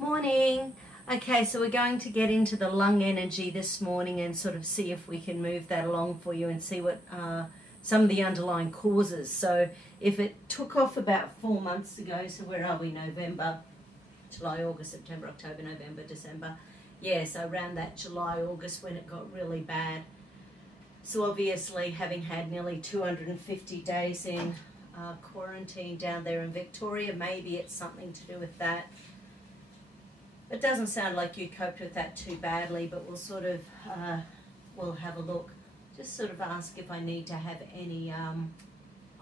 Morning. Okay, so we're going to get into the lung energy this morning and sort of see if we can move that along for you and see what some of the underlying causes. So if it took off about 4 months ago, so where are we? November, July, August, September, October, November, December. Yeah, so around that July, August when it got really bad. So obviously having had nearly 250 days in quarantine down there in Victoria, maybe it's something to do with that. It doesn't sound like you coped with that too badly, but we'll sort of, we'll have a look. Just sort of ask if I need to have any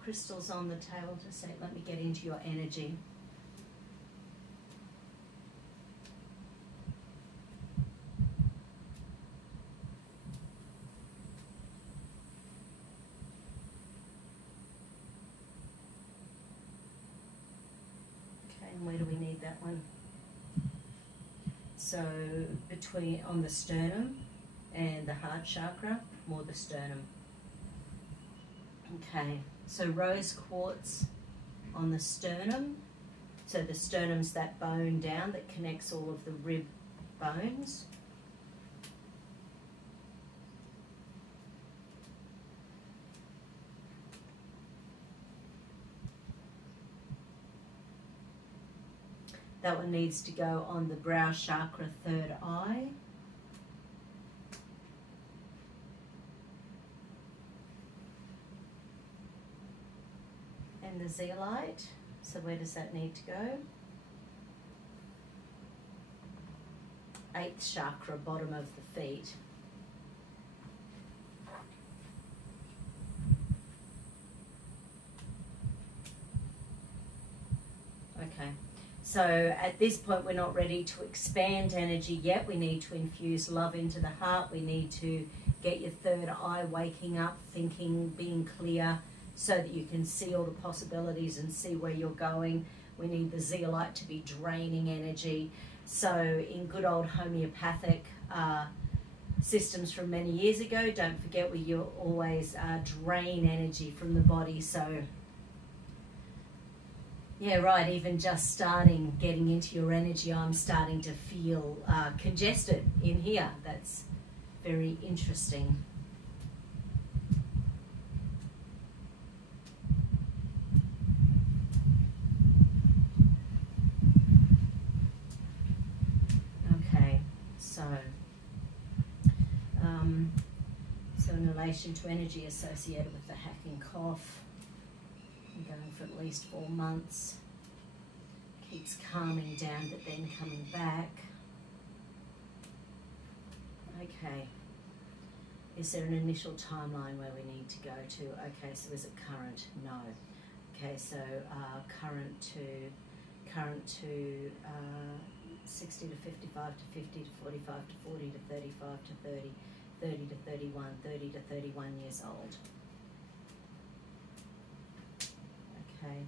crystals on the table to say, let me get into your energy. Okay, and where do we need that one? So between on the sternum and the heart chakra, more the sternum. Okay, so rose quartz on the sternum. So the sternum's that bone down that connects all of the rib bones. That one needs to go on the brow chakra, third eye. And the zeolite, so where does that need to go? 8th chakra, bottom of the feet. Okay. So at this point, we're not ready to expand energy yet. We need to infuse love into the heart. We need to get your third eye waking up, thinking, being clear, so that you can see all the possibilities and see where you're going. We need the zeolite to be draining energy. So in good old homeopathic systems from many years ago, don't forget we always drain energy from the body. So yeah, right, even just getting into your energy, I'm starting to feel congested in here. That's very interesting. Okay, so in relation to energy associated with the hacking cough, going for at least 4 months, keeps calming down but then coming back. Okay, is there an initial timeline where we need to go to? Okay, so is it current? No. Okay, so current to 60 to 55 to 50 to 45 to 40 to 35 to 30, 30 to 31, 30 to 31 years old. Okay,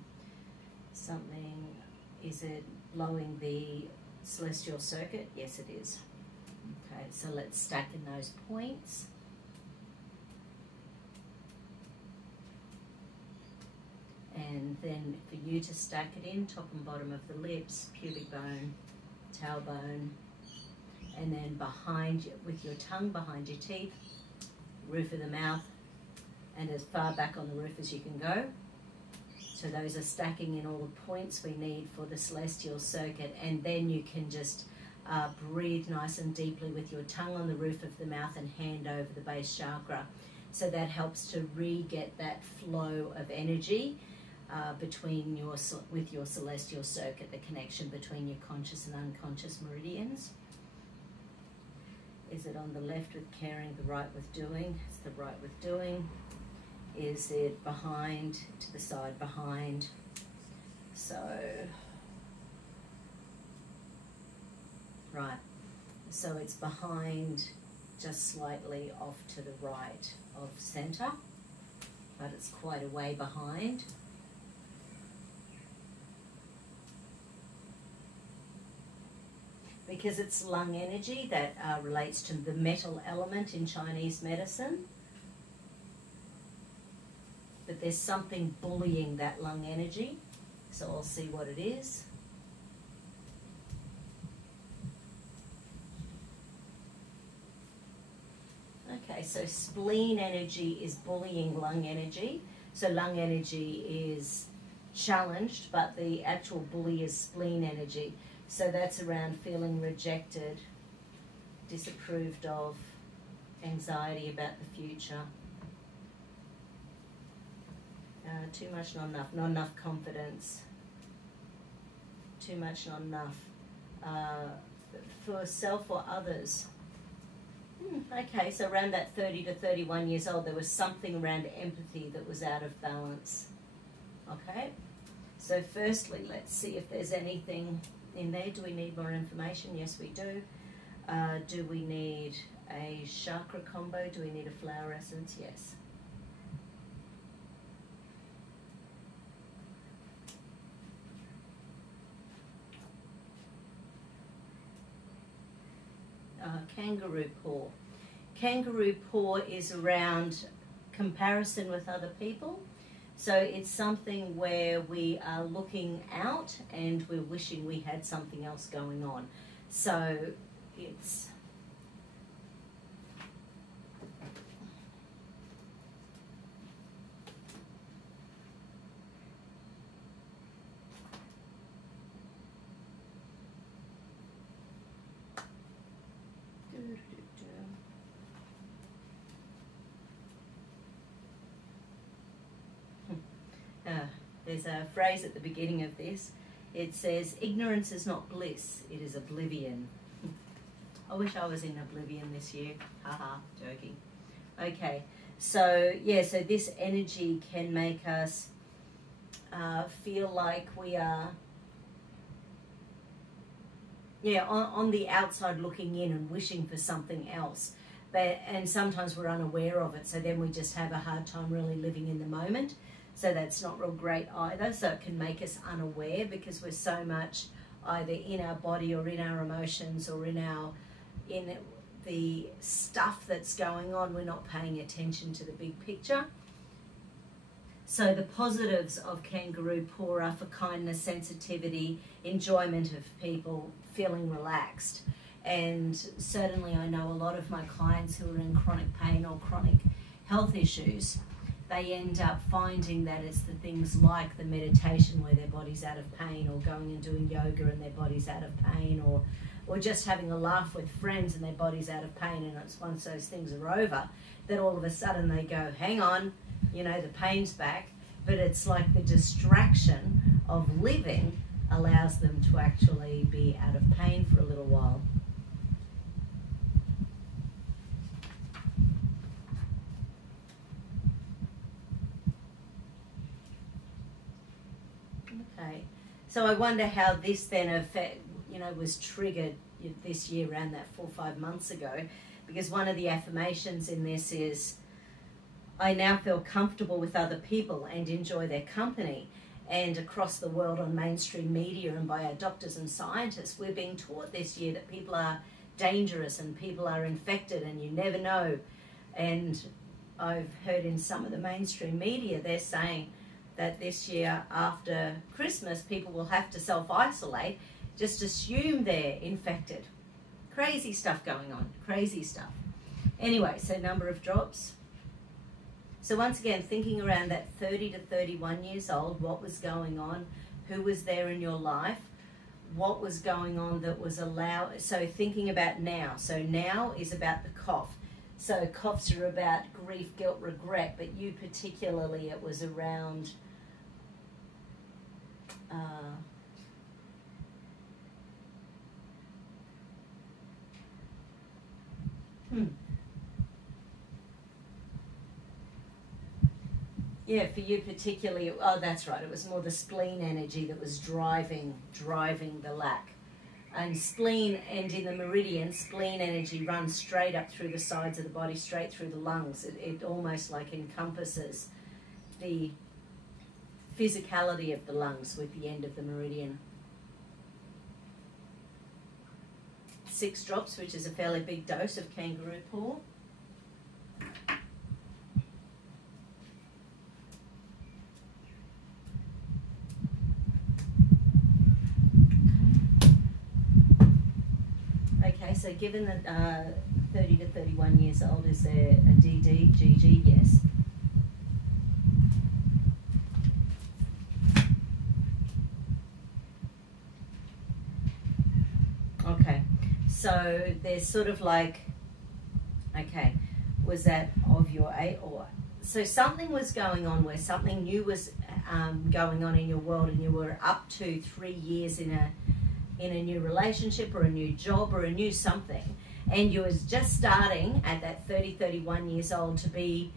something, is it blowing the celestial circuit? Yes, it is. Okay, so let's stack in those points. And then for you to stack it in, top and bottom of the lips, pubic bone, tailbone, and then behind you, with your tongue behind your teeth, roof of the mouth, and as far back on the roof as you can go. So those are stacking in all the points we need for the celestial circuit, and then you can just breathe nice and deeply with your tongue on the roof of the mouth and hand over the base chakra. So that helps to re-get that flow of energy with your celestial circuit, the connection between your conscious and unconscious meridians. Is it on the left with caring, the right with doing? It's the right with doing. Is it behind, to the side behind? So, right. So it's behind, just slightly off to the right of center, but it's quite a way behind. Because it's lung energy that relates to the metal element in Chinese medicine. But there's something bullying that lung energy, so I'll see what it is. Okay, so spleen energy is bullying lung energy. So lung energy is challenged, but the actual bully is spleen energy. So that's around feeling rejected, disapproved of, anxiety about the future. Too much, not enough confidence. Too much, not enough. For self or others. Okay, so around that 30 to 31 years old, there was something around empathy that was out of balance. Okay, so firstly, let's see if there's anything in there. Do we need more information? Yes, we do. Do we need a chakra combo? Do we need a flower essence? Yes. Kangaroo paw. Kangaroo paw is around comparison with other people. So it's something where we are looking out and we're wishing we had something else going on. So it's there's a phrase at the beginning of this. It says, ignorance is not bliss, it is oblivion. I wish I was in oblivion this year. Haha, joking. Okay, so yeah, so this energy can make us feel like we are on the outside looking in and wishing for something else. And sometimes we're unaware of it, so then we just have a hard time really living in the moment. So that's not real great either. So it can make us unaware because we're so much either in our body or in our emotions or in the stuff that's going on. We're not paying attention to the big picture. So the positives of kangaroo paw are for kindness, sensitivity, enjoyment of people, feeling relaxed. And certainly I know a lot of my clients who are in chronic pain or chronic health issues, they end up finding that it's the things like the meditation where their body's out of pain, or going and doing yoga and their body's out of pain, or just having a laugh with friends and their body's out of pain, and it's once those things are over that all of a sudden they go, hang on, you know, the pain's back. But it's like the distraction of living allows them to actually be out of pain for a little while. Okay, so I wonder how this then was triggered this year around that 4 or 5 months ago, because one of the affirmations in this is, I now feel comfortable with other people and enjoy their company. And across the world on mainstream media and by our doctors and scientists, we're being taught this year that people are dangerous and people are infected and you never know. And I've heard in some of the mainstream media, they're saying that this year after Christmas, people will have to self-isolate, just assume they're infected. Crazy stuff going on, crazy stuff. Anyway, so number of drops. So once again, thinking around that 30 to 31 years old, what was going on, who was there in your life, what was going on that was allowed. So thinking about now. So now is about the cough. So coughs are about grief, guilt, regret, but you particularly, it was around Yeah, for you particularly, oh, that's right, it was more the spleen energy that was driving the lack. And spleen, and in the meridian, spleen energy runs straight up through the sides of the body, straight through the lungs. It almost like encompasses the physicality of the lungs with the end of the meridian. 6 drops, which is a fairly big dose of kangaroo paw. Okay, so given that 30 to 31 years old. Is there a DD, GG? Yes. Okay, so there's sort of like, okay, was that of your eight, or so something was going on where something new was going on in your world, and you were up to 3 years in a new relationship or a new job or a new something, and you was just starting at that 30, 31 years old to be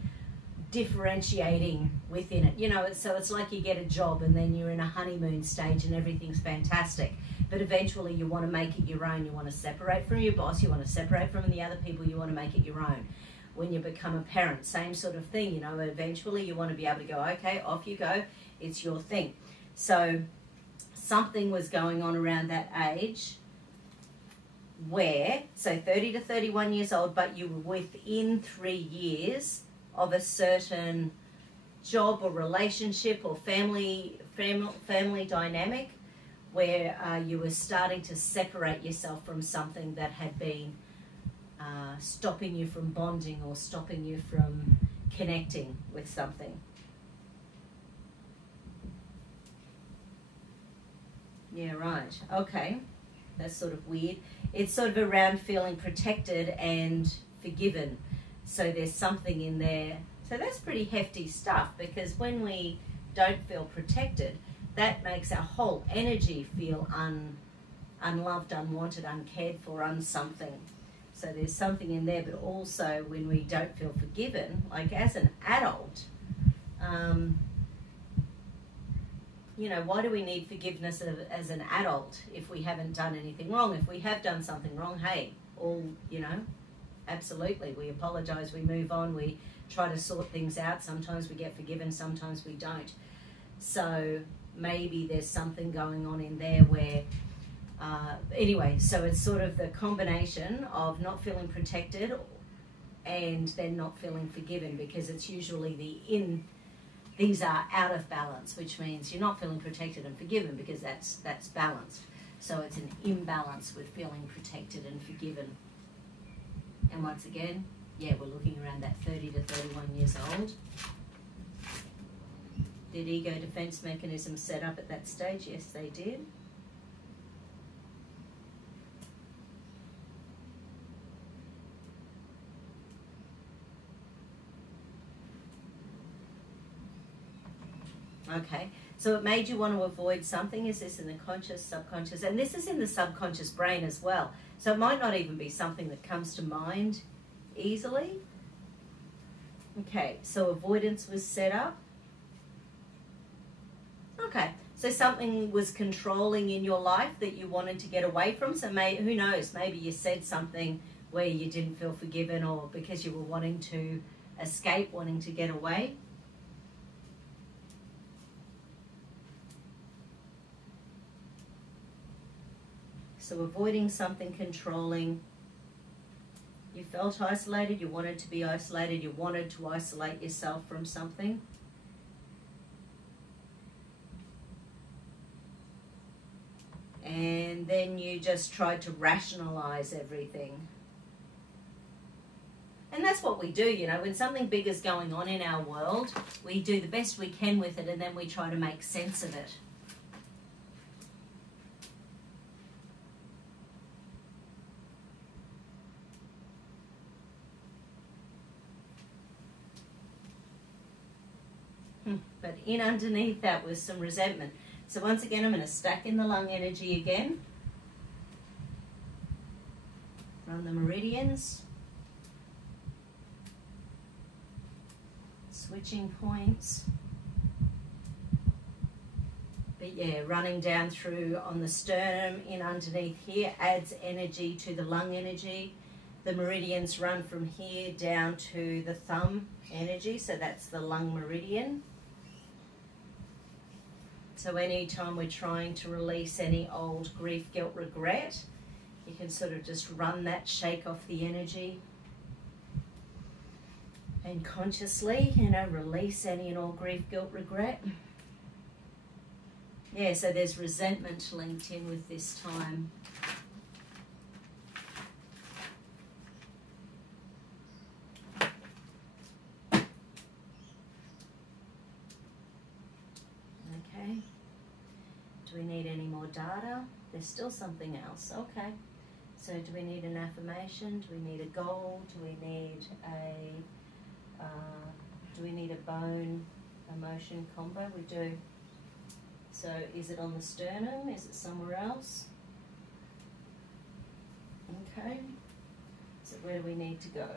differentiating within it, you know. So it's like you get a job and then you're in a honeymoon stage and everything's fantastic, but eventually you want to make it your own. You want to separate from your boss, you want to separate from the other people, you want to make it your own. When you become a parent, same sort of thing, you know. Eventually you want to be able to go, okay, off you go, it's your thing. So something was going on around that age where, so 30 to 31 years old, but you were within 3 years of a certain job or relationship or family dynamic where you were starting to separate yourself from something that had been stopping you from bonding or stopping you from connecting with something. Yeah, right. Okay. That's sort of weird. It's sort of around feeling protected and forgiven. So there's something in there. So that's pretty hefty stuff, because when we don't feel protected, that makes our whole energy feel unloved, unwanted, uncared for, unsomething. So there's something in there, but also when we don't feel forgiven, like as an adult, you know, why do we need forgiveness as an adult if we haven't done anything wrong? If we have done something wrong, hey, all, you know, absolutely. We apologize, we move on, we try to sort things out. Sometimes we get forgiven, sometimes we don't. So maybe there's something going on in there where, anyway, so it's sort of the combination of not feeling protected and then not feeling forgiven, because it's usually these are out of balance, which means you're not feeling protected and forgiven, because that's balanced. So it's an imbalance with feeling protected and forgiven. And once again, yeah, we're looking around that 30 to 31 years old. Did ego defense mechanisms set up at that stage? Yes, they did. Okay, so it made you want to avoid something. Is this in the conscious, subconscious? And this is in the subconscious brain as well. So it might not even be something that comes to mind easily. Okay, so avoidance was set up. Okay, so something was controlling in your life that you wanted to get away from. So who knows, maybe you said something where you didn't feel forgiven, or because you were wanting to escape, wanting to get away. So avoiding something controlling. You felt isolated, you wanted to be isolated, you wanted to isolate yourself from something. And then you just tried to rationalize everything. And that's what we do, you know, when something big is going on in our world, we do the best we can with it, and then we try to make sense of it. But in underneath that was some resentment. So once again, I'm going to stack in the lung energy again. Run the meridians. Switching points. But yeah, running down through on the sternum, in underneath here, adds energy to the lung energy. The meridians run from here down to the thumb energy, so that's the lung meridian. So anytime we're trying to release any old grief, guilt, regret, you can sort of just run that, shake off the energy. And consciously, you know, release any and all grief, guilt, regret. Yeah, so there's resentment linked in with this time. Do we need any more data? There's still something else. Okay. So do we need an affirmation? Do we need a goal? Do we need a bone emotion combo? We do. So is it on the sternum? Is it somewhere else? Okay. So where do we need to go?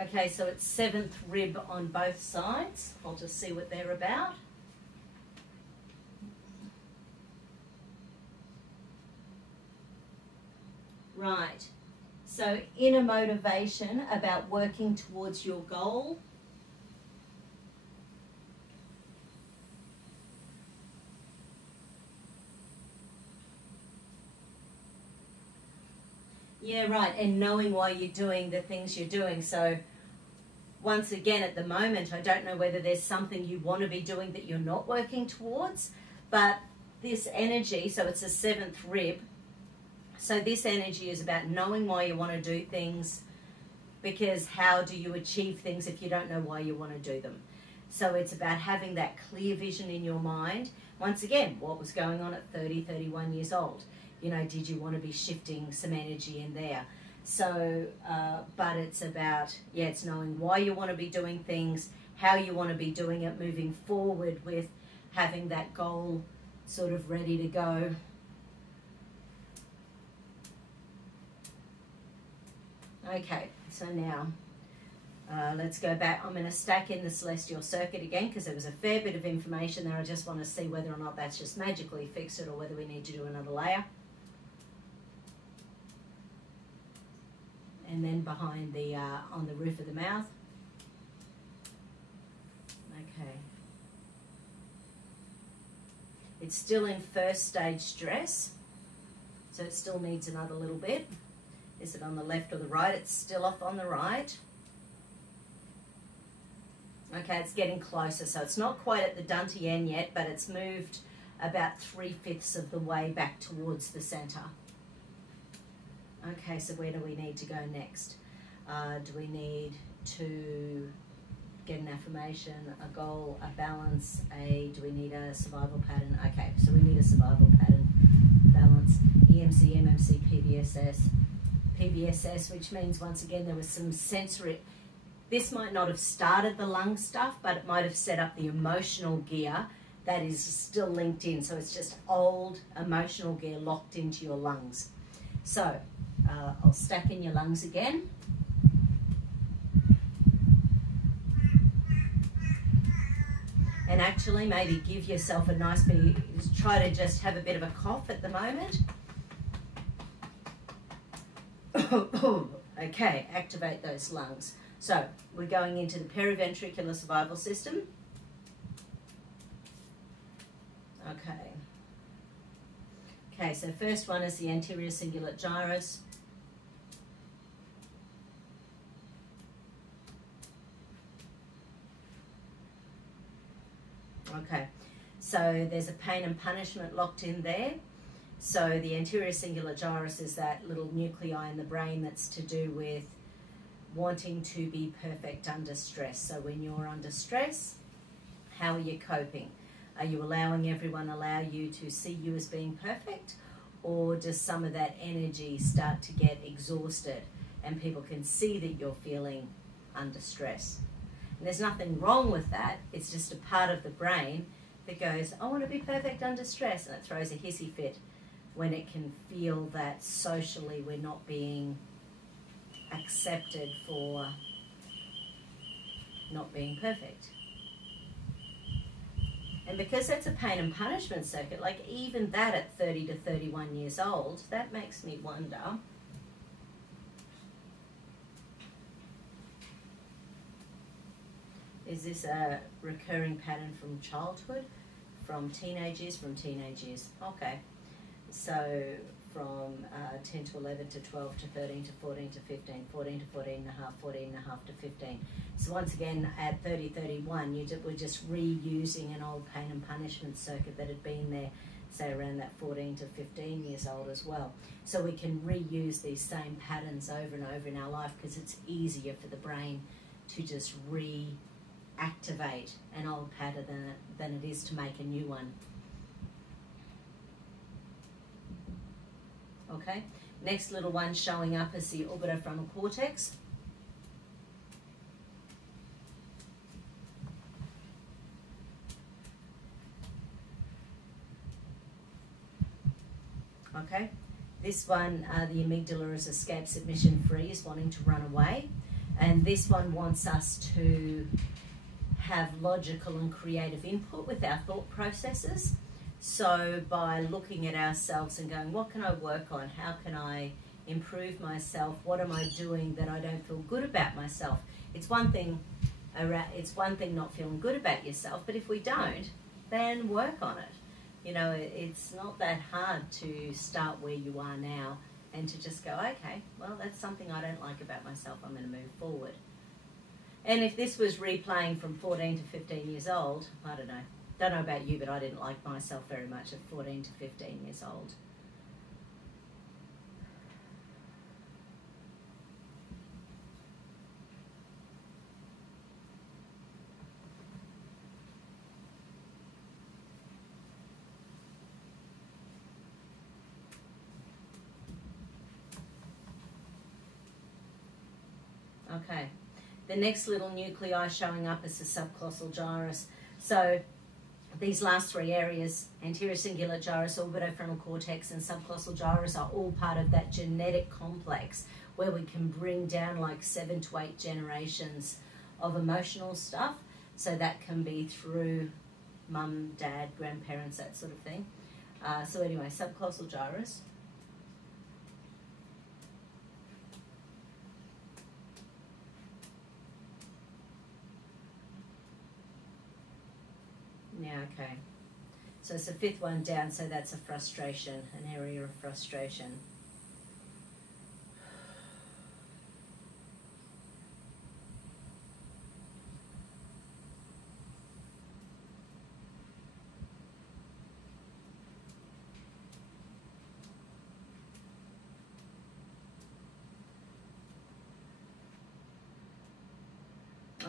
Okay, so it's 7th rib on both sides. I'll just see what they're about. Right, so inner motivation about working towards your goal. Yeah, right, and knowing why you're doing the things you're doing. So once again, at the moment, I don't know whether there's something you want to be doing that you're not working towards, but this energy, so it's a 7th rib, so this energy is about knowing why you want to do things, because how do you achieve things if you don't know why you want to do them? So it's about having that clear vision in your mind. Once again, what was going on at 30, 31 years old? You know, did you want to be shifting some energy in there? So, but it's about, yeah, it's knowing why you want to be doing things, how you want to be doing it, moving forward with having that goal sort of ready to go. Okay, so now let's go back. I'm going to stack in the celestial circuit again because there was a fair bit of information there. I just want to see whether or not that's just magically fixed it or whether we need to do another layer. And then behind the, on the roof of the mouth. Okay. It's still in first stage stress, so it still needs another little bit. Is it on the left or the right? It's still off on the right. Okay, it's getting closer, so it's not quite at the dantian yet, but it's moved about 3/5 of the way back towards the center. Okay, so where do we need to go next? Do we need to get an affirmation, a goal, a balance, do we need a survival pattern? Okay, so we need a survival pattern, balance, EMC, MMC, PVSS, which means once again there was some sensory. This might not have started the lung stuff, but it might have set up the emotional gear that is still linked in. So it's just old emotional gear locked into your lungs. So I'll stack in your lungs again. And actually maybe give yourself a nice bit, try to just have a bit of a cough at the moment. Okay, activate those lungs. So we're going into the periventricular survival system. Okay. Okay, so first one is the anterior cingulate gyrus. Okay, so there's a pain and punishment locked in there. So the anterior cingulate gyrus is that little nuclei in the brain that's to do with wanting to be perfect under stress. So when you're under stress, how are you coping? Are you allowing everyone allow you to see you as being perfect? Or does some of that energy start to get exhausted and people can see that you're feeling under stress? And there's nothing wrong with that. It's just a part of the brain that goes, I want to be perfect under stress. And it throws a hissy fit when it can feel that socially we're not being accepted for not being perfect. And because that's a pain and punishment circuit, like even that at 30 to 31 years old, that makes me wonder, is this a recurring pattern from childhood, from teenage years? Okay. So from 10 to 11 to 12 to 13 to 14 to 15, 14 to 14 and a half, 14 and a half to 15. So once again, at 30, 31, you were just reusing an old pain and punishment circuit that had been there. say around that 14 to 15 years old as well. So we can reuse these same patterns over and over in our life because it's easier for the brain to just reactivate an old pattern than it is to make a new one. Okay, next little one showing up is the orbitofrontal cortex. Okay, this one, the amygdala is escape submission free, is wanting to run away. And this one wants us to have logical and creative input with our thought processes. So by looking at ourselves and going, what can I work on? How can I improve myself? What am I doing that I don't feel good about myself? It's one thing not feeling good about yourself, but if we don't, then work on it. You know, it's not that hard to start where you are now and to just go, okay, well, that's something I don't like about myself. I'm going to move forward. And if this was replaying from 14 to 15 years old, I don't know. Don't know about you, but I didn't like myself very much at 14 to 15 years old. Okay, the next little nuclei showing up is the subclausal gyrus. So these last three areas, anterior cingulate gyrus, orbitofrontal cortex, and subclausal gyrus, are all part of that genetic complex where we can bring down like 7 to 8 generations of emotional stuff. So that can be through mum, dad, grandparents, that sort of thing. So anyway, subclausal gyrus. Yeah, okay. So it's the fifth one down, so that's a frustration, an area of frustration.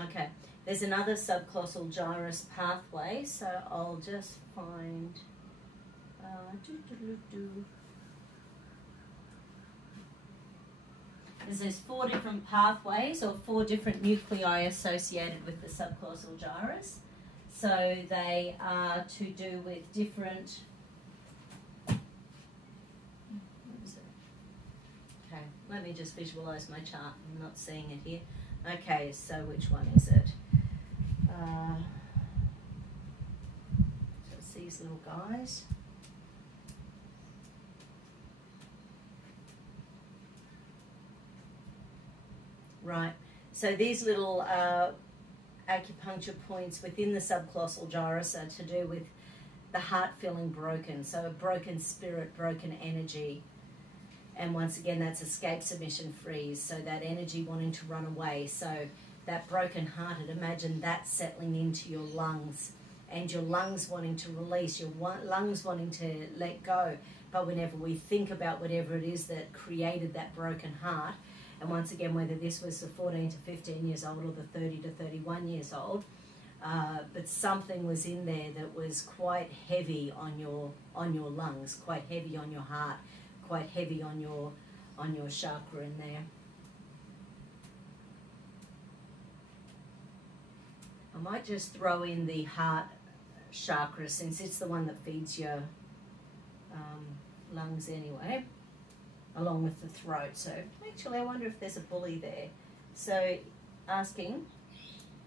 Okay. There's another subclausal gyrus pathway, so I'll just find There's 4 different pathways or 4 different nuclei associated with the subclausal gyrus. So they are to do with different. What is it? Okay, let me just visualize my chart. I'm not seeing it here. Okay, so which one is it? So it's these little guys. Right, so these little acupuncture points within the subclausal gyrus are to do with the heart feeling broken, so a broken spirit, broken energy. And once again, that's escape, submission, freeze, so that energy wanting to run away. So that broken-hearted, imagine that settling into your lungs and your lungs wanting to release, your lungs wanting to let go. But whenever we think about whatever it is that created that broken heart, and once again, whether this was the 14 to 15 years old or the 30 to 31 years old, but something was in there that was quite heavy on your lungs, quite heavy on your heart, quite heavy on your chakra in there. I might just throw in the heart chakra since it's the one that feeds your lungs anyway, along with the throat. So actually I wonder if there's a bully there. So asking,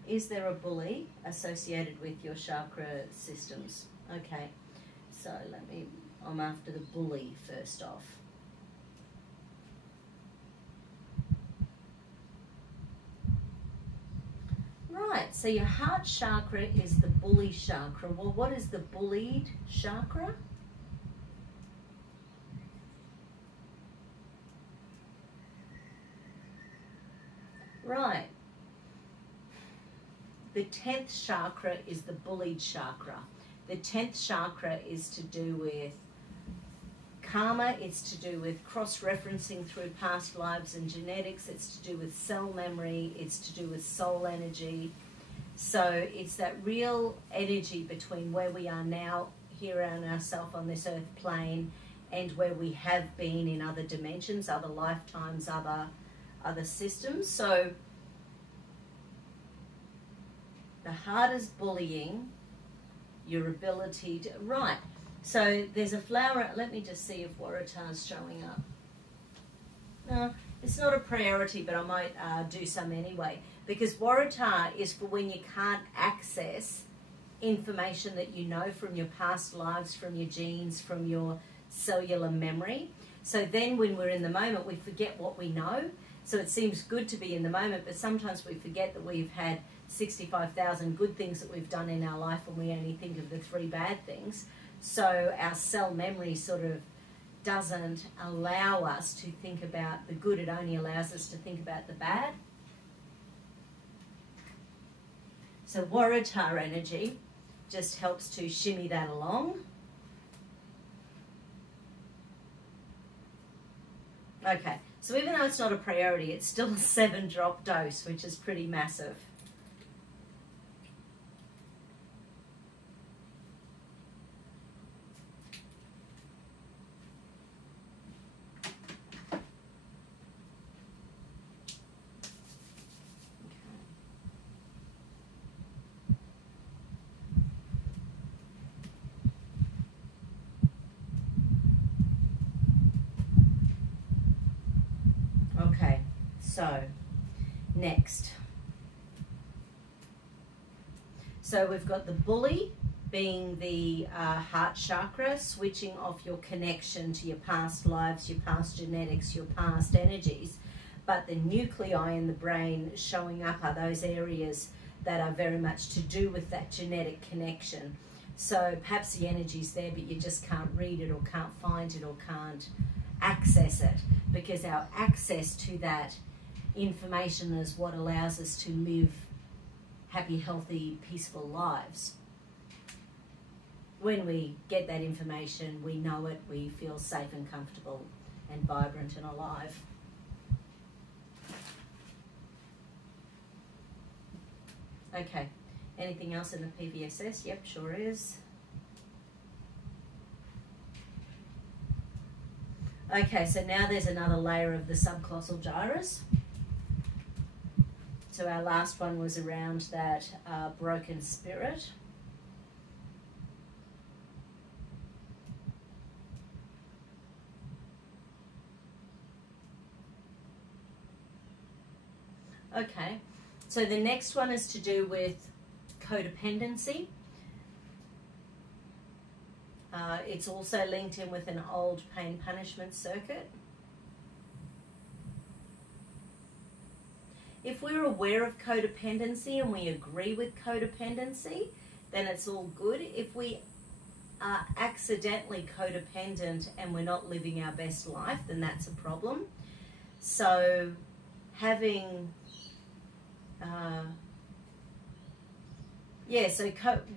is there a bully associated with your chakra systems? Okay, so I'm after the bully first off. Right, so your heart chakra is the bully chakra. Well, what is the bullied chakra? Right. The 10th chakra is the bullied chakra. The 10th chakra is to do with karma, it's to do with cross-referencing through past lives and genetics, it's to do with cell memory, it's to do with soul energy. So it's that real energy between where we are now here on ourselves on this earth plane and where we have been in other dimensions, other lifetimes, other systems. So the heart is bullying your ability to... Right. So there's a flower... Let me just see if Waratah's showing up. No, it's not a priority, but I might do some anyway. Because Waratah is for when you can't access information that you know from your past lives, from your genes, from your cellular memory. So then when we're in the moment, we forget what we know. So it seems good to be in the moment, but sometimes we forget that we've had 65,000 good things that we've done in our life and we only think of the 3 bad things. So our cell memory sort of doesn't allow us to think about the good, it only allows us to think about the bad. So Waratah energy just helps to shimmy that along. Okay, so even though it's not a priority, it's still a 7-drop dose, which is pretty massive. Okay, so next. So we've got the bully being the heart chakra, switching off your connection to your past lives, your past genetics, your past energies. But the nuclei in the brain showing up are those areas that are very much to do with that genetic connection. So perhaps the energy's there, but you just can't read it or can't find it or can't access it, because our access to that information is what allows us to live happy, healthy, peaceful lives. When we get that information, we know it, we feel safe and comfortable and vibrant and alive. Okay, anything else in the PVSS? Yep, sure is. Okay, so now there's another layer of the subcolossal gyrus. So our last one was around that broken spirit. Okay, so the next one is to do with codependency. It's also linked in with an old pain punishment circuit. If we're aware of codependency and we agree with codependency, then it's all good. If we are accidentally codependent and we're not living our best life, then that's a problem. So having,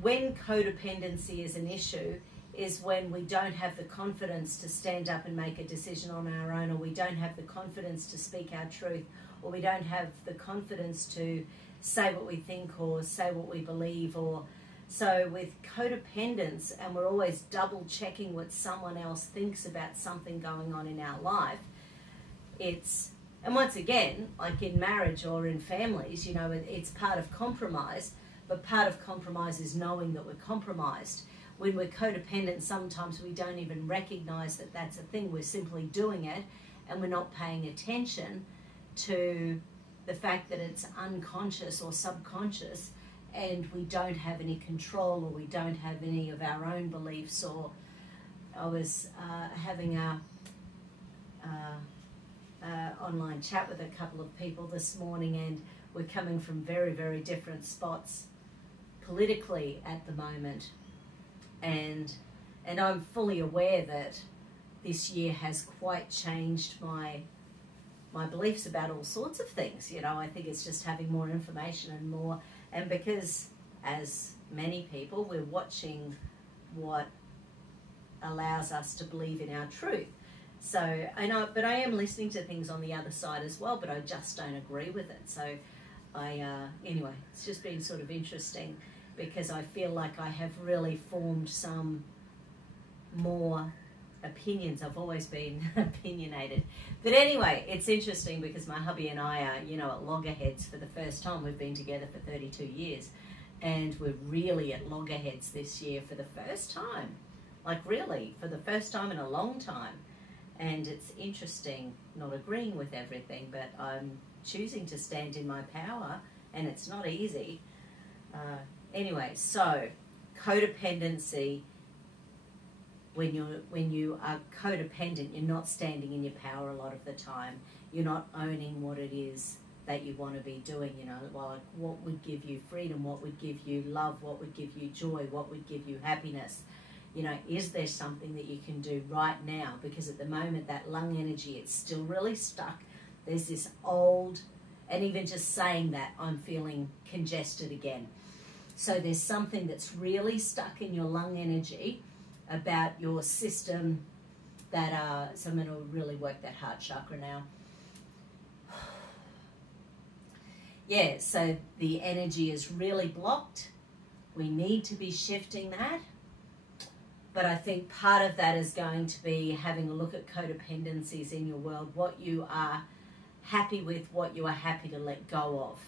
when codependency is an issue, is when we don't have the confidence to stand up and make a decision on our own, or we don't have the confidence to speak our truth, or we don't have the confidence to say what we think or say what we believe. Or so with codependence, and we're always double checking what someone else thinks about something going on in our life, it's, and once again, like in marriage or in families, you know, it's part of compromise, but part of compromise is knowing that we're compromised. When we're codependent, sometimes we don't even recognize that that's a thing. We're simply doing it, and we're not paying attention to the fact that it's unconscious or subconscious, and we don't have any control, or we don't have any of our own beliefs. Or I was having a online chat with a couple of people this morning, and we're coming from very, very different spots politically at the moment. And I'm fully aware that this year has quite changed my beliefs about all sorts of things. You know, I think it's just having more information and more, and because, as many people, we're watching what allows us to believe in our truth. So but I am listening to things on the other side as well, but I just don't agree with it. So anyway, it's just been sort of interesting, because I feel like I have really formed some more opinions. I've always been opinionated. But anyway, it's interesting because my hubby and I are, at loggerheads for the first time. We've been together for 32 years, and we're really at loggerheads this year for the first time. Like really, for the first time in a long time. And it's interesting not agreeing with everything, but I'm choosing to stand in my power, and it's not easy. Anyway, so codependency, when you are codependent, you're not standing in your power a lot of the time. You're not owning what it is that you want to be doing, like what would give you freedom, what would give you love, what would give you joy, what would give you happiness. Is there something that you can do right now? Because at the moment, that lung energy, it's still really stuck. There's this old, and even just saying that, I'm feeling congested again. So there's something that's really stuck in your lung energy about your system that, so I'm going to really work that heart chakra now. Yeah, so the energy is really blocked. We need to be shifting that. But I think part of that is going to be having a look at codependencies in your world, what you are happy with, what you are happy to let go of.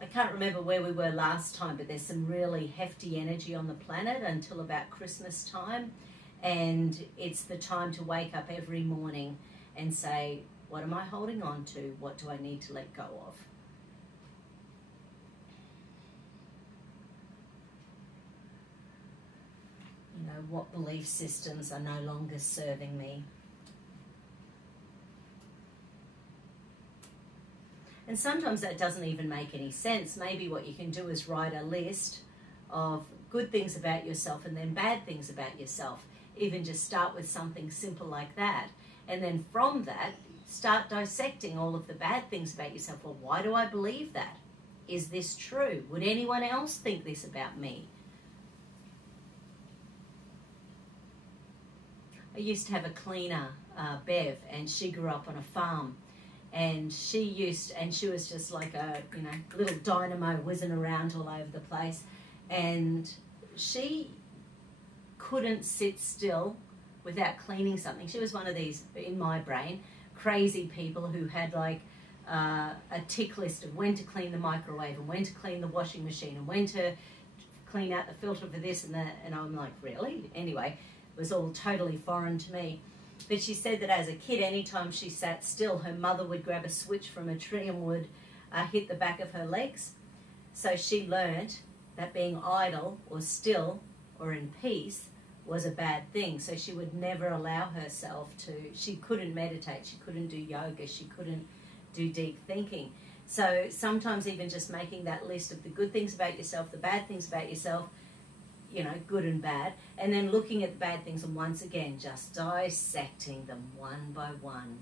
I can't remember where we were last time, but there's some really hefty energy on the planet until about Christmas time. And it's the time to wake up every morning and say, what am I holding on to? What do I need to let go of? What belief systems are no longer serving me. And sometimes that doesn't even make any sense. Maybe what you can do is write a list of good things about yourself and then bad things about yourself. Even just start with something simple like that. And then from that, start dissecting all of the bad things about yourself. Well, why do I believe that? Is this true? Would anyone else think this about me? I used to have a cleaner, Bev, and she grew up on a farm, and she was just like a little dynamo whizzing around all over the place, and she couldn't sit still without cleaning something. She was one of these, in my brain, crazy people who had like a tick list of when to clean the microwave and when to clean the washing machine and when to clean out the filter for this and that, and I'm like, really? Anyway, it was all totally foreign to me. But she said that as a kid, anytime she sat still, her mother would grab a switch from a tree and would hit the back of her legs. So she learnt that being idle or still or in peace was a bad thing. So she would never allow herself to, she couldn't meditate, she couldn't do yoga, she couldn't do deep thinking. So sometimes even just making that list of the good things about yourself, the bad things about yourself, good and bad, and then looking at the bad things and once again just dissecting them one by one.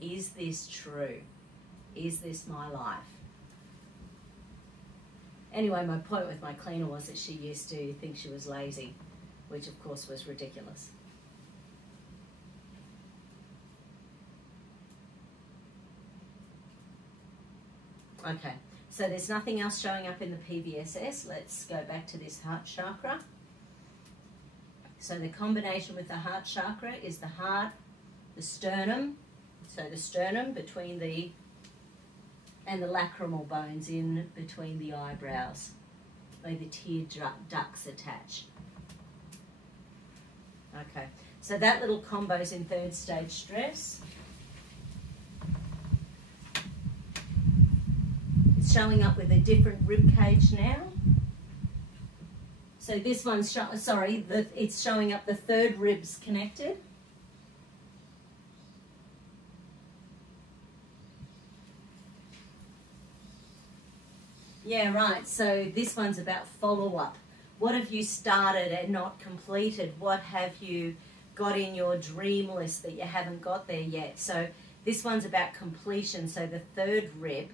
Is this true? Is this my life? Anyway, my point with my cleaner was that she used to think she was lazy, which of course was ridiculous. Okay. So there's nothing else showing up in the PVSS. Let's go back to this heart chakra. So the combination with the heart chakra is the heart, the sternum. So the sternum between the, and the lacrimal bones in between the eyebrows, where the tear ducts attach. Okay, so that little combo's in third stage stress. Showing up with a different rib cage now. So this one's it's showing up the third ribs connected. Yeah, right. So this one's about follow-up. What have you started and not completed? What have you got in your dream list that you haven't got there yet? So this one's about completion. So the third rib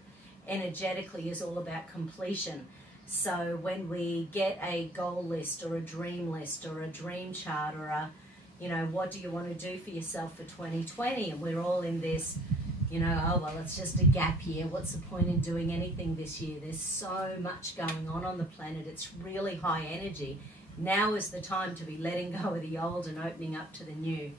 energetically is all about completion. So when we get a goal list or a dream list or a dream chart or a, you know, what do you want to do for yourself for 2020? And we're all in this, you know, oh, well, it's just a gap year. What's the point in doing anything this year? There's so much going on the planet. It's really high energy. Now is the time to be letting go of the old and opening up to the new.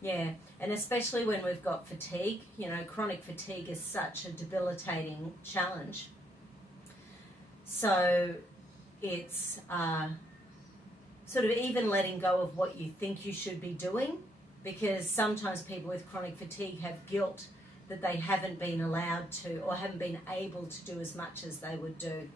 Yeah, and especially when we've got fatigue, you know, chronic fatigue is such a debilitating challenge. So it's sort of even letting go of what you think you should be doing, because sometimes people with chronic fatigue have guilt that they haven't been allowed to or haven't been able to do as much as they would do.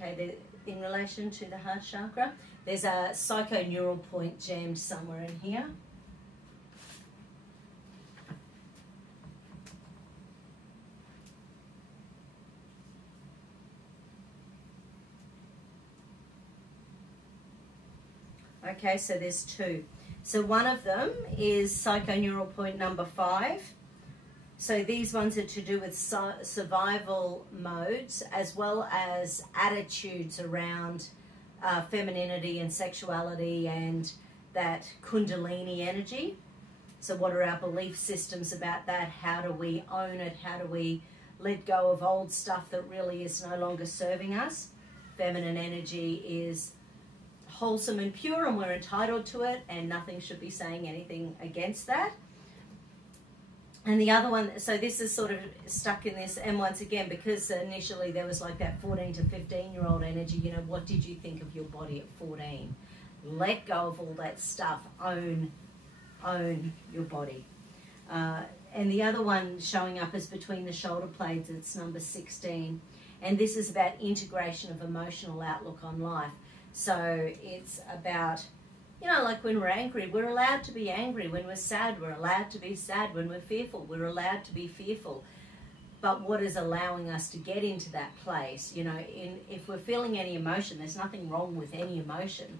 Okay, in relation to the heart chakra, there's a psychoneural point jammed somewhere in here. Okay, so there's two. So one of them is psychoneural point number 5. So these ones are to do with survival modes as well as attitudes around femininity and sexuality and that kundalini energy. So what are our belief systems about that? How do we own it? How do we let go of old stuff that really is no longer serving us? Feminine energy is wholesome and pure, and we're entitled to it, and nothing should be saying anything against that. And the other one, so this is sort of stuck in this, and once again, because initially there was like that 14 to 15-year-old energy, you know, what did you think of your body at 14? Let go of all that stuff. Own your body. And the other one showing up is between the shoulder blades. It's number 16. And this is about integration of emotional outlook on life. So it's about, you know, like when we're angry, we're allowed to be angry. When we're sad, we're allowed to be sad. When we're fearful, we're allowed to be fearful. But what is allowing us to get into that place, you know, if we're feeling any emotion, there's nothing wrong with any emotion.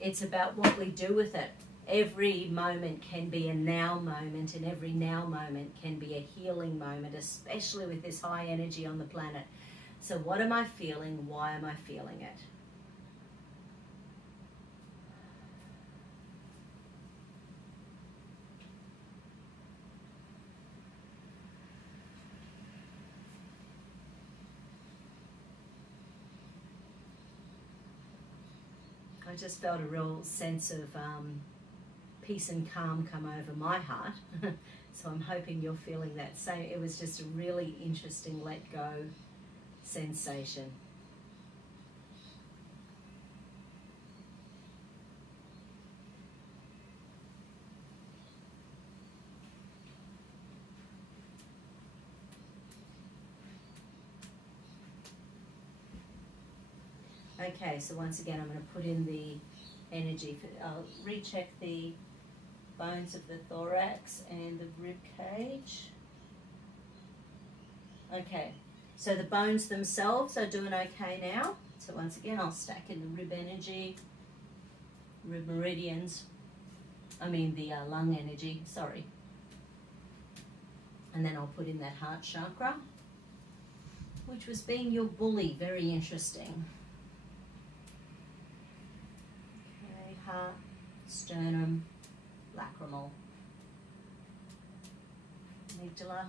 It's about what we do with it. Every moment can be a now moment, and every now moment can be a healing moment, especially with this high energy on the planet. So what am I feeling? Why am I feeling it? I just felt a real sense of peace and calm come over my heart. So I'm hoping you're feeling that same. It was just a really interesting let go sensation. Okay, so once again, I'm going to put in the energy. I'll recheck the bones of the thorax and the rib cage. Okay, so the bones themselves are doing okay now. So once again, I'll stack in the rib energy, rib meridians, the lung energy, sorry. And then I'll put in that heart chakra, which was being your bully. Very interesting. Heart, sternum, lacrimal, amygdala,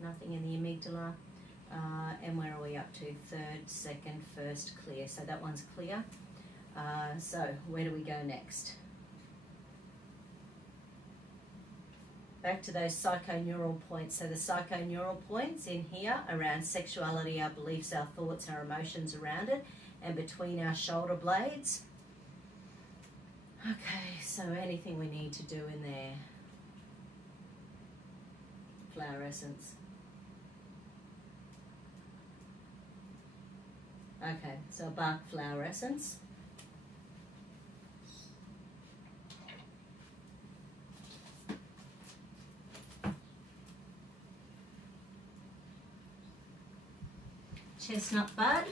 nothing in the amygdala, and where are we up to? Third, second, first, clear. So that one's clear. So where do we go next? Back to those psychoneural points. So the psychoneural points in here around sexuality, our beliefs, our thoughts, our emotions around it, and between our shoulder blades. Okay, so anything we need to do in there. Flower essence. Okay, so bark flower essence. chestnut bud.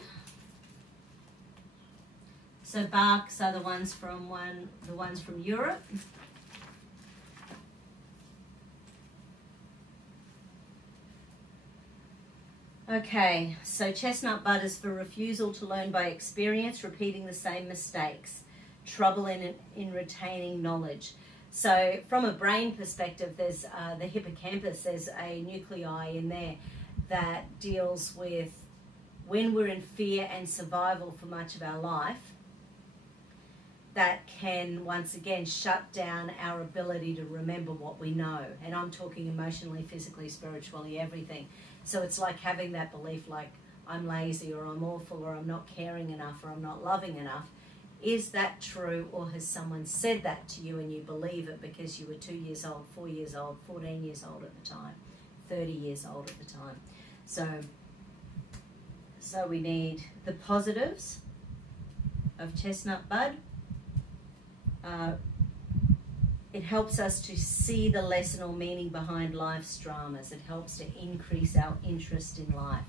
So barks are the ones from Europe. Okay, so chestnut bud is for refusal to learn by experience, repeating the same mistakes, trouble in retaining knowledge. So from a brain perspective, there's the hippocampus, there's a nuclei in there that deals with when we're in fear and survival for much of our life, that can once again shut down our ability to remember what we know. And I'm talking emotionally, physically, spiritually, everything. So it's like having that belief like I'm lazy or I'm awful or I'm not caring enough or I'm not loving enough. Is that true, or has someone said that to you and you believe it because you were 2 years old, 4 years old, 14 years old at the time, 30 years old at the time? So we need the positives of chestnut bud. It helps us to see the lesson or meaning behind life's dramas. It helps to increase our interest in life.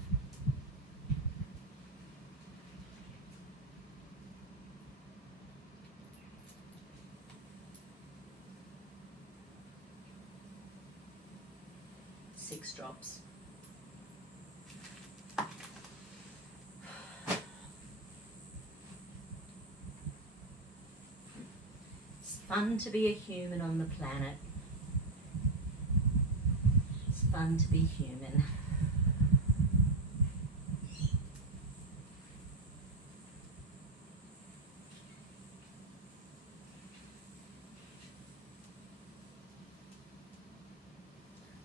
Six drops. It's fun to be a human on the planet. It's fun to be human.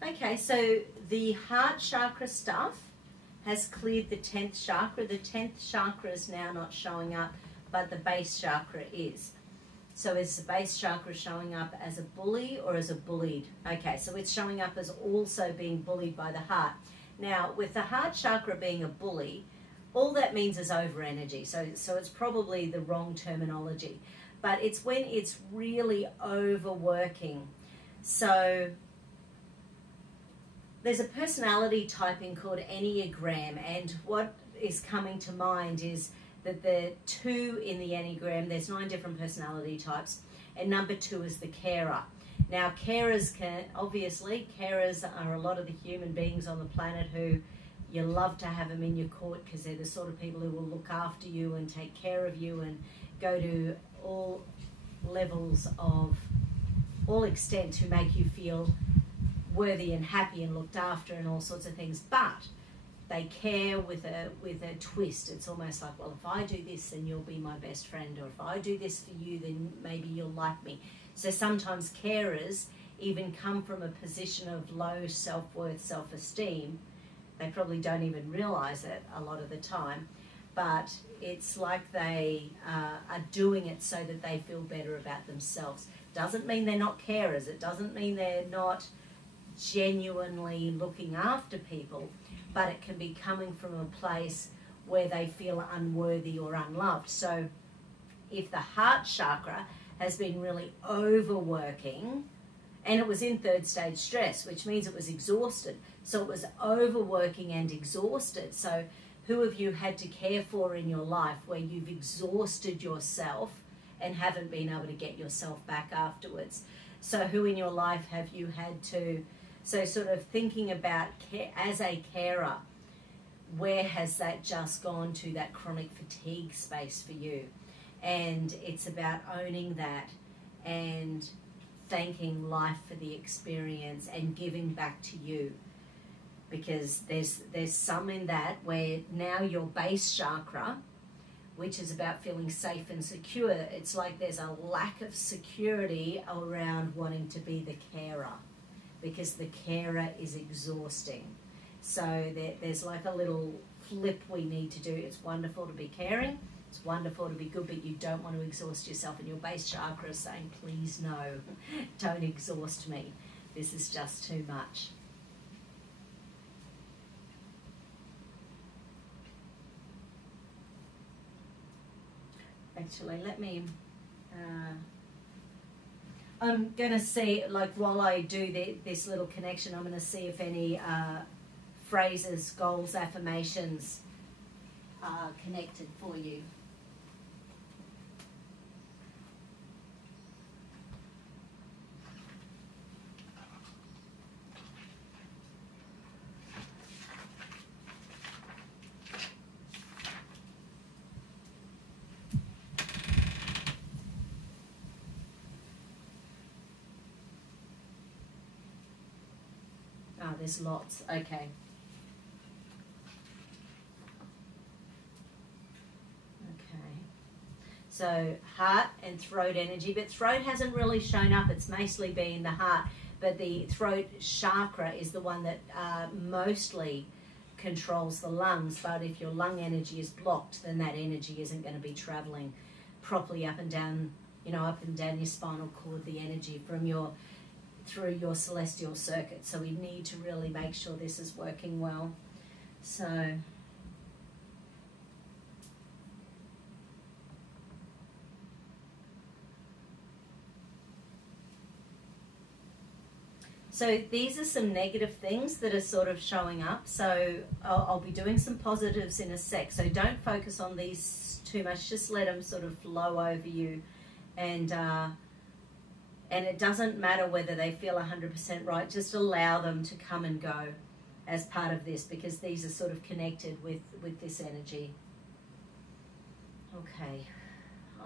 Okay, so the heart chakra stuff has cleared the 10th chakra. The 10th chakra is now not showing up, but the base chakra is. So is the base chakra showing up as a bully or as a bullied? Okay, so it's showing up as also being bullied by the heart. Now, with the heart chakra being a bully, all that means is over energy. So it's probably the wrong terminology. But it's when it's really overworking. So there's a personality typing called Enneagram, and what is coming to mind is that the 2 in the Enneagram, there's 9 different personality types, and number 2 is the carer. Now, carers are a lot of the human beings on the planet who you love to have them in your court because they're the sort of people who will look after you and take care of you and go to all levels of, all extent to make you feel worthy and happy and looked after and all sorts of things, but they care with a twist. It's almost like, well, if I do this, then you'll be my best friend, or if I do this for you, then maybe you'll like me. So sometimes carers even come from a position of low self-worth, self-esteem. They probably don't even realize it a lot of the time, but it's like they are doing it so that they feel better about themselves. Doesn't mean they're not carers. It doesn't mean they're not genuinely looking after people, but it can be coming from a place where they feel unworthy or unloved. So if the heart chakra has been really overworking, and it was in 3rd stage stress, which means it was exhausted, so it was overworking and exhausted. So who have you had to care for in your life where you've exhausted yourself and haven't been able to get yourself back afterwards? So who in your life have you had to, so sort of thinking about as a carer, where has that just gone to, that chronic fatigue space for you? And it's about owning that and thanking life for the experience and giving back to you. Because there's some in that where now your base chakra, which is about feeling safe and secure, it's like there's a lack of security around wanting to be the carer, because the carer is exhausting. So there's like a little flip we need to do. It's wonderful to be caring, it's wonderful to be good, but you don't want to exhaust yourself, and your base chakra is saying, please no, don't exhaust me. This is just too much. Actually, let me, I'm going to see, like while I do this little connection, I'm going to see if any phrases, goals, affirmations connected for you. Oh, there's lots. Okay. So heart and throat energy, but throat hasn't really shown up. It's mostly been the heart, but the throat chakra is the one that mostly controls the lungs. But if your lung energy is blocked, then that energy isn't going to be traveling properly up and down, up and down your spinal cord, the energy from through your celestial circuit. So we need to really make sure this is working well. So these are some negative things that are sort of showing up. So I'll be doing some positives in a sec. So don't focus on these too much. Just let them sort of flow over you. And it doesn't matter whether they feel 100% right. Just allow them to come and go as part of this, because these are sort of connected with this energy. Okay.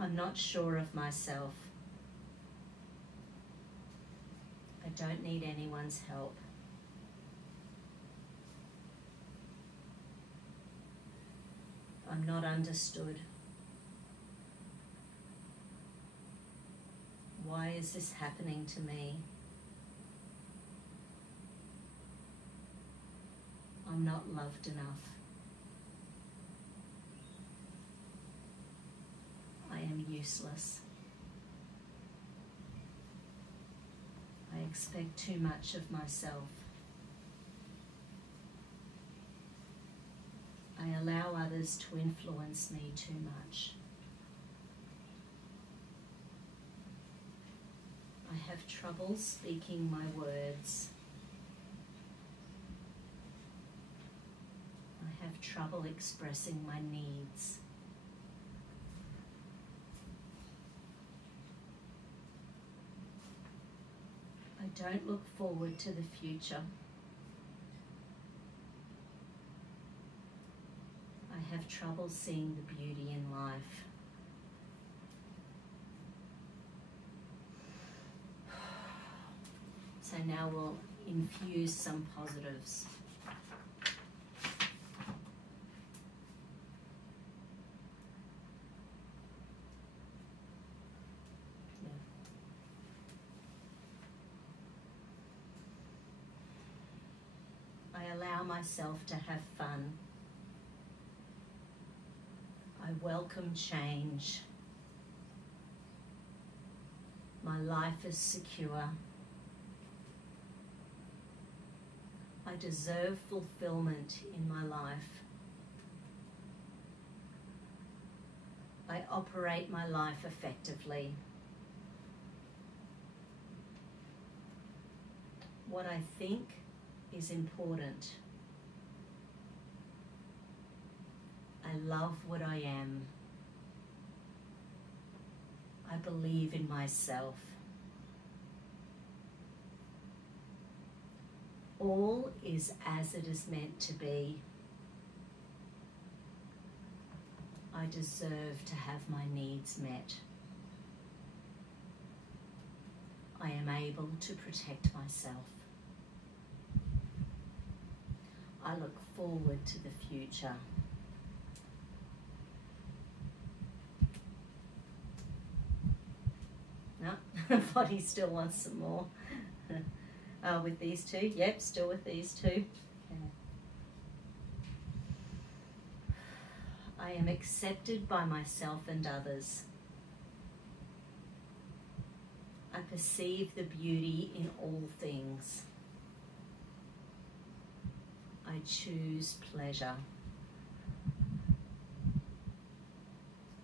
I'm not sure of myself. I don't need anyone's help. I'm not understood. Why is this happening to me? I'm not loved enough. I am useless. I expect too much of myself. I allow others to influence me too much. I have trouble speaking my words. I have trouble expressing my needs. I don't look forward to the future. I have trouble seeing the beauty in life. So now we'll infuse some positives. I allow myself to have fun. I welcome change. My life is secure. I deserve fulfillment in my life. I operate my life effectively. What I think is important. I love what I am. I believe in myself. All is as it is meant to be. I deserve to have my needs met. I am able to protect myself. I look forward to the future. No, body still wants some more. With these two, yep, still with these two. Okay. I am accepted by myself and others. I perceive the beauty in all things. I choose pleasure.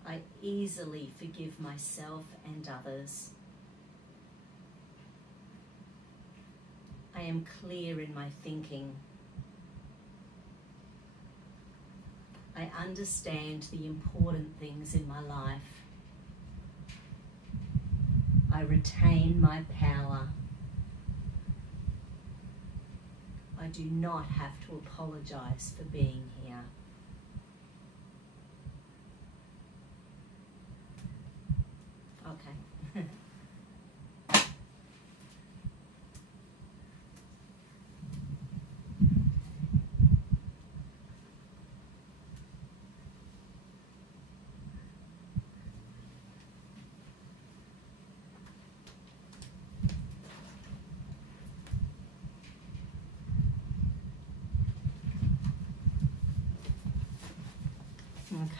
I easily forgive myself and others. I am clear in my thinking. I I understand the important things in my life. I retain my power. I do not have to apologize for being here. Okay.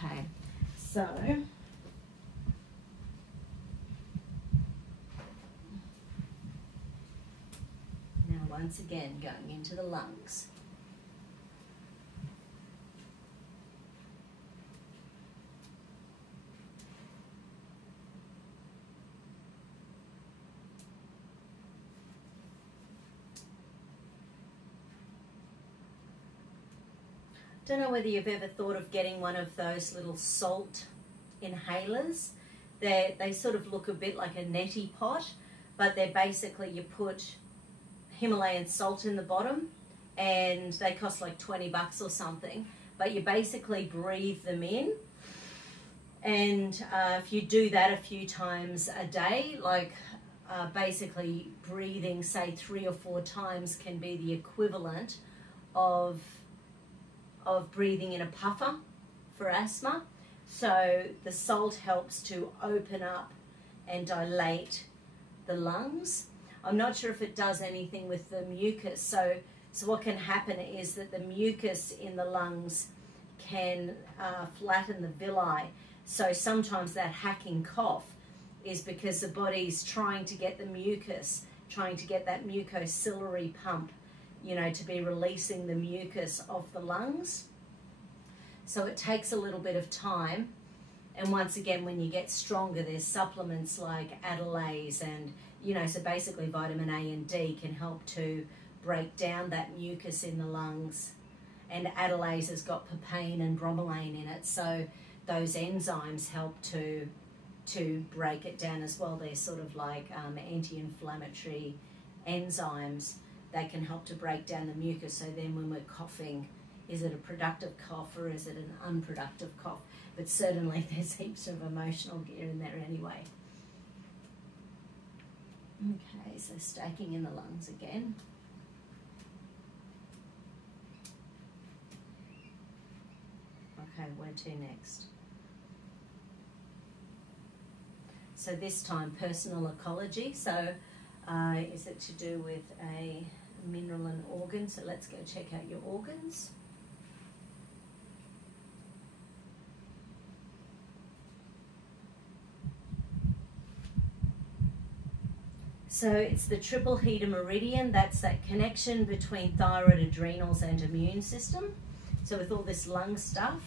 Okay, so now once again going into the lungs. Don't know whether you've ever thought of getting one of those little salt inhalers. They sort of look a bit like a neti pot, but they're basically, you put Himalayan salt in the bottom and they cost like 20 bucks or something, but you basically breathe them in. And if you do that a few times a day, like basically breathing, say 3 or 4 times, can be the equivalent of breathing in a puffer for asthma. So the salt helps to open up and dilate the lungs. I'm not sure if it does anything with the mucus. So what can happen is that the mucus in the lungs can flatten the villi. So sometimes that hacking cough is because the body's trying to get the mucus, trying to get that mucociliary pump, you know, to be releasing the mucus off the lungs. So it takes a little bit of time. And once again, when you get stronger, there's supplements like Adelase and, you know, so basically vitamin A and D can help to break down that mucus in the lungs. And Adelase has got papain and bromelain in it. So those enzymes help to break it down as well. They're sort of like anti-inflammatory enzymes. They can help to break down the mucus. So then when we're coughing, is it a productive cough or is it an unproductive cough? But certainly there's heaps of emotional gear in there anyway. Okay, so staking in the lungs again. Okay, where to next? So this time, personal ecology. So is it to do with a mineral and organ? So let's go check out your organs. So it's the triple heater meridian. That's that connection between thyroid, adrenals and immune system. So with all this lung stuff.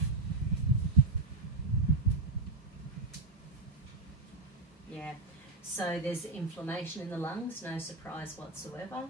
Yeah, so there's inflammation in the lungs, no surprise whatsoever.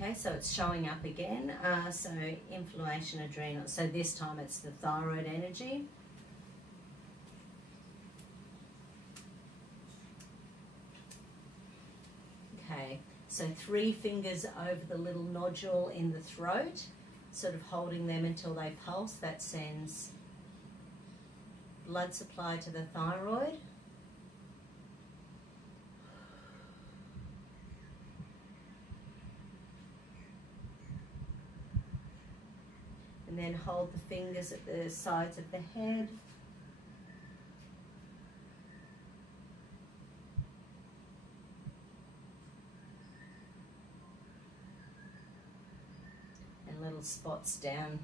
Okay, so it's showing up again. So inflammation, adrenal. So this time it's the thyroid energy. Okay, so 3 fingers over the little nodule in the throat, sort of holding them until they pulse. That sends blood supply to the thyroid. And then hold the fingers at the sides of the head. little spots down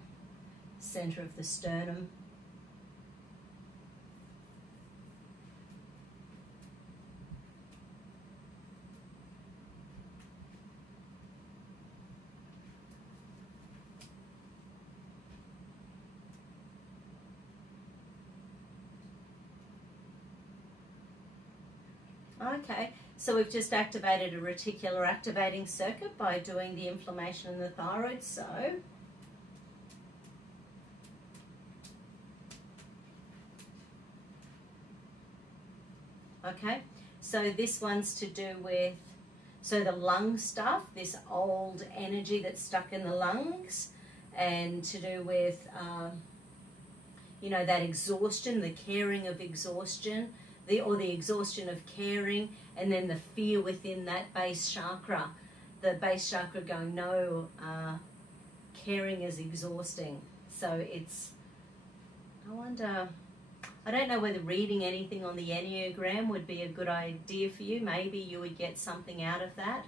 center of the sternum. Okay, so we've just activated a reticular activating circuit by doing the inflammation in the thyroid. So okay, so this one's to do with, so the lung stuff, this old energy that's stuck in the lungs, and to do with, you know, that exhaustion, the caring of exhaustion, or the exhaustion of caring, and then the fear within that base chakra. The base chakra going, no, caring is exhausting. So it's, I wonder, I don't know whether reading anything on the Enneagram would be a good idea for you. Maybe you would get something out of that.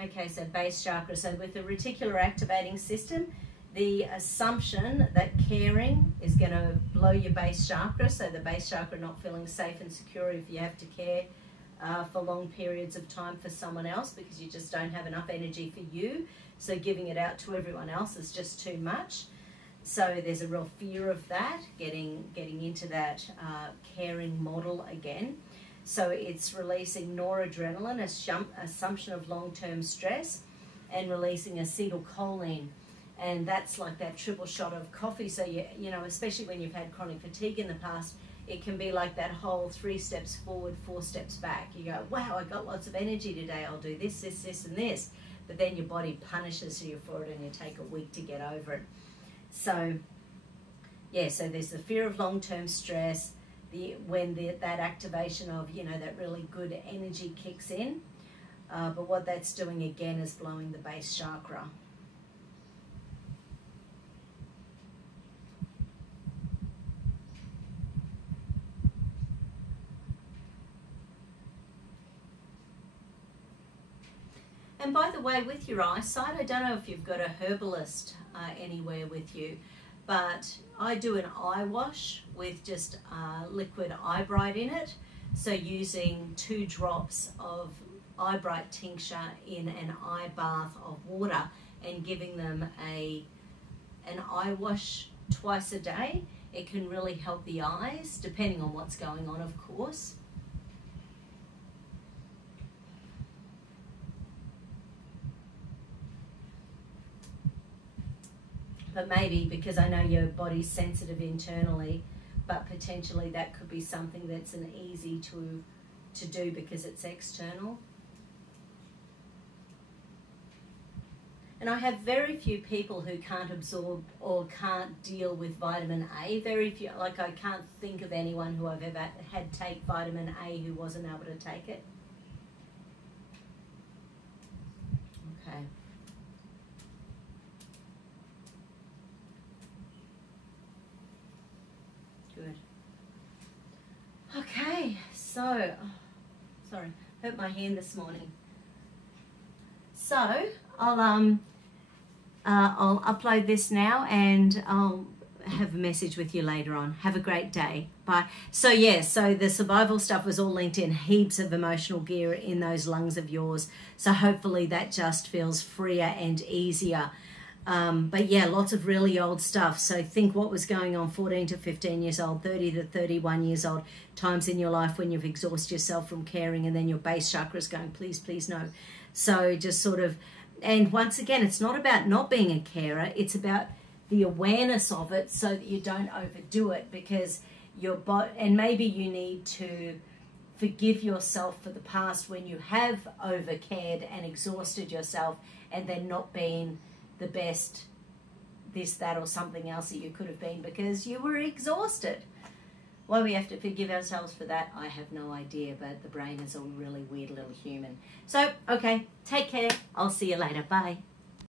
Okay, so base chakra. So with the reticular activating system, the assumption that caring is going to blow your base chakra, so the base chakra not feeling safe and secure if you have to care for long periods of time for someone else because you just don't have enough energy for you. So giving it out to everyone else is just too much. So there's a real fear of that, getting into that caring model again. So it's releasing noradrenaline, assumption of long-term stress, and releasing acetylcholine. And that's like that triple shot of coffee. So, you know, especially when you've had chronic fatigue in the past, it can be like that whole 3 steps forward, 4 steps back. You go, wow, I got lots of energy today. I'll do this, this, this, and this. But then your body punishes you for it and you take a week to get over it. So, yeah, so there's the fear of long-term stress, that activation of, you know, that really good energy kicks in. But what that's doing again is blowing the base chakra. And by the way, with your eyesight, I don't know if you've got a herbalist anywhere with you, but I do an eye wash with just liquid eye bright in it. So using 2 drops of eye bright tincture in an eye bath of water and giving them an eye wash twice a day, it can really help the eyes, depending on what's going on, of course. But maybe, because I know your body's sensitive internally, but potentially that could be something that's an easy to do because it's external. And I have very few people who can't absorb or can't deal with vitamin A. Very few, like I can't think of anyone who I've ever had take vitamin A who wasn't able to take it. Okay. Good. Okay, so, sorry, hurt my hand this morning. So I'll upload this now and I'll have a message with you later on. Have a great day. Bye. So yeah, so the survival stuff was all linked in, heaps of emotional gear in those lungs of yours. So hopefully that just feels freer and easier. But yeah, lots of really old stuff. So think what was going on 14 to 15 years old, 30 to 31 years old, times in your life when you've exhausted yourself from caring and then your base chakra is going, please, please, no. So just sort of, and once again, it's not about not being a carer. It's about the awareness of it so that you don't overdo it, because your body, and maybe you need to forgive yourself for the past when you have overcared and exhausted yourself and then not being the best this, that, or something else that you could have been because you were exhausted. Why we have to forgive ourselves for that, I have no idea, but the brain is a really weird little human. So, okay, take care. I'll see you later. Bye.